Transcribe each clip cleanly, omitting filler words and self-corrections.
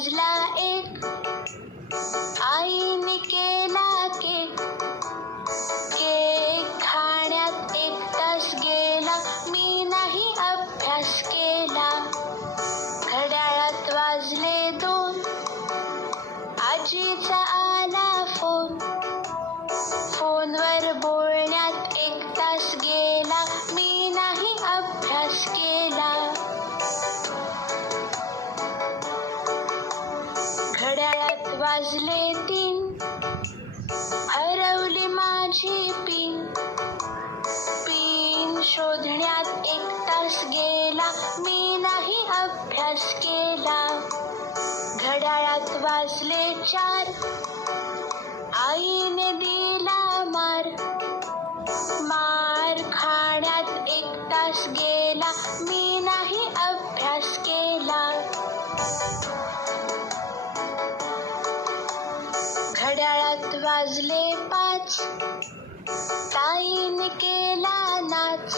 वाजला एक, आईने केला केक. केक खाण्यात 1 तास गेला, मी नाही अभ्यास केला. घड्याळात वाजले 2, आजीचा आला फोन. फोनवर बोलण्यात 1 तास गेला, मी नाही अभ्यास केला. घड्याळात वाजले 3, हरवली माझी पिन. पिन शोधण्यात 1 तास गेला, मी नाही अभ्यास केला. घड्याळात वाजले 4, आईने दिला मार. मार खाण्यात 1 तास गेला, मी नाही अभ्यास केला. घड्याळात वाजले 5, ताईने केला नाच.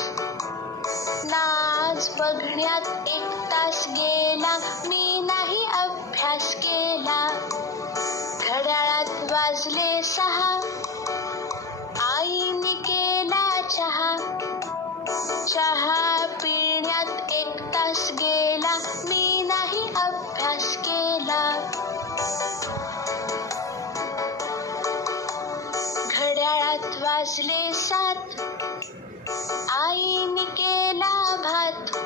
नाच बघण्यात 1 तास गेला, मी नाही अभ्यास केला. घड्याळात वाजले 6, आईने केला चहा. चहा पिण्यात 1 तास गेला, मी नाही अभ्यास केला. घड्याळात वाजले 7, आईने केला भात.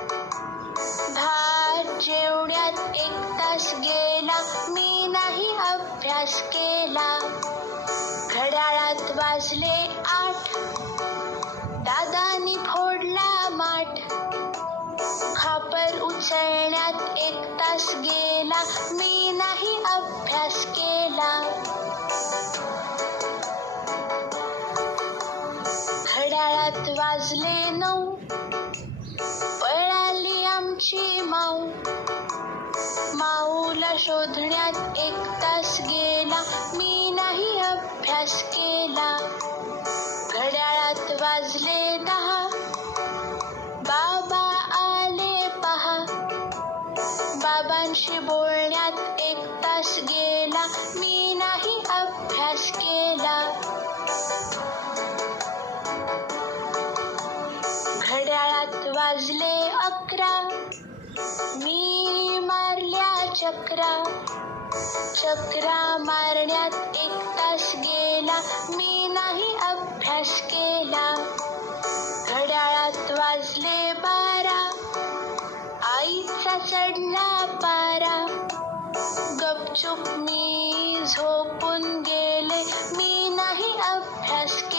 भात जेवण्यात 1 तास गेला, मी नाही अभ्यास केला. घड्याळात वाजले 8, दादानी फोडला माठ. खापर उचलण्यात 1 तास गेला, मी नाही अभ्यास केला. घड्याळात वाजले 9, पळाली आमची माऊ. माऊला शोधण्यात 1 तास गेला, मी नाही अभ्यास केला. घड्याळात वाजले 10, बाबा आले पहा. बाबांशी बोलण्यात 1 तास गेला, मी नाही अभ्यास केला. घड्याळात वाजले 11, मी मारल्या चक्रा. चक्रा मारण्यात 1 तास गेला, मी नाही अभ्यास केला. घड्याळात वाजले 12, आईचा चढला पारा. गपचूप मी झोपून गेले, मी नाही अभ्यास केला.